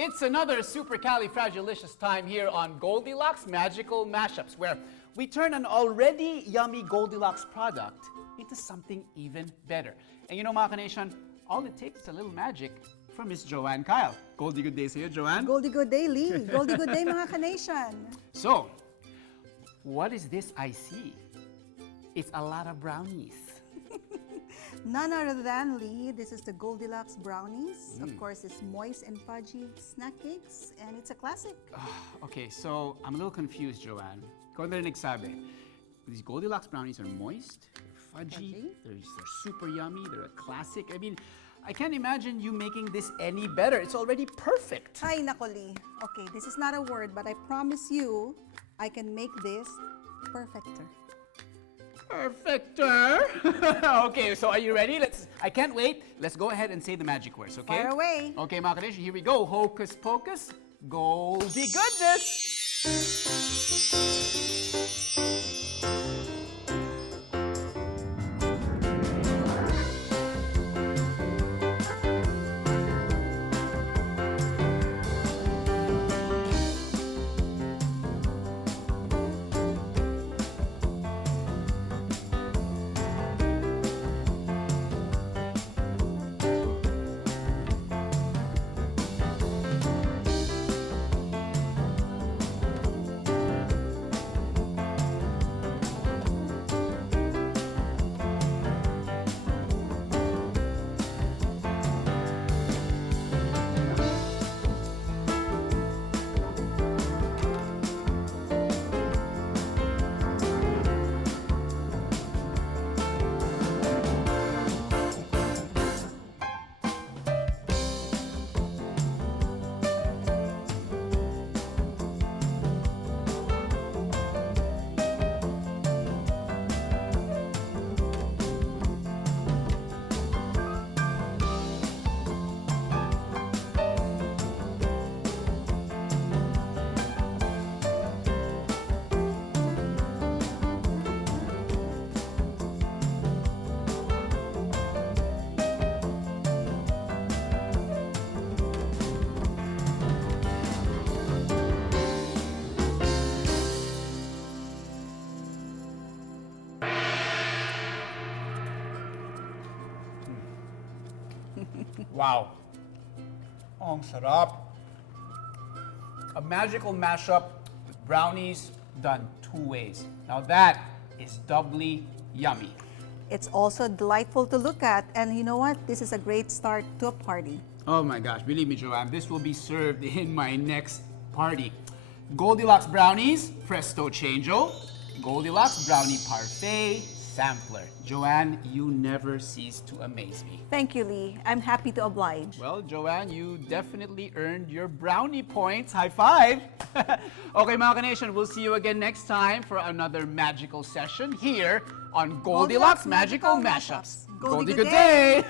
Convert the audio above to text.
It's another supercalifragilicious time here on Goldilocks Magical Mashups, where we turn an already yummy Goldilocks product into something even better. And you know, mga ka-nation, all it takes is a little magic from Miss Joanne Kyle. Goldie, good day sa'yo, Joanne. Goldie good day, Lee. Goldie good day, mga ka-nation. So, what is this I see? It's a lot of brownies. None other than, Lee, this is the Goldilocks Brownies. Of course, it's moist and fudgy snack cakes, and it's a classic. Okay, so I'm a little confused, Joanne. Kung ano nagsabi, these Goldilocks brownies are moist, they're fudgy, they're super yummy, they're a classic. I mean, I can't imagine you making this any better. It's already perfect. Ay, nako, Lee. Okay, this is not a word, but I promise you, I can make this perfecter. Perfecter. Okay, so are you ready? I can't wait. Let's go ahead and say the magic words, okay? Fire away. Okay, mga ka-nation, here we go. Hocus pocus, Goldie goodness. Wow. Oh, ang sarap. A magical mashup with brownies done two ways. Now that is doubly yummy. It's also delightful to look at, and you know what? This is a great start to a party. Oh my gosh, believe me, Joanne, this will be served in my next party. Goldilocks brownies, presto changeo. Goldilocks brownie parfait sampler. Joanne, you never cease to amaze me. Thank you, Lee. I'm happy to oblige. Well, Joanne, you definitely earned your brownie points. High five! Okay, mga ka-nation, we'll see you again next time for another magical session here on Goldilocks Magical Mashups. Goldie, Good day!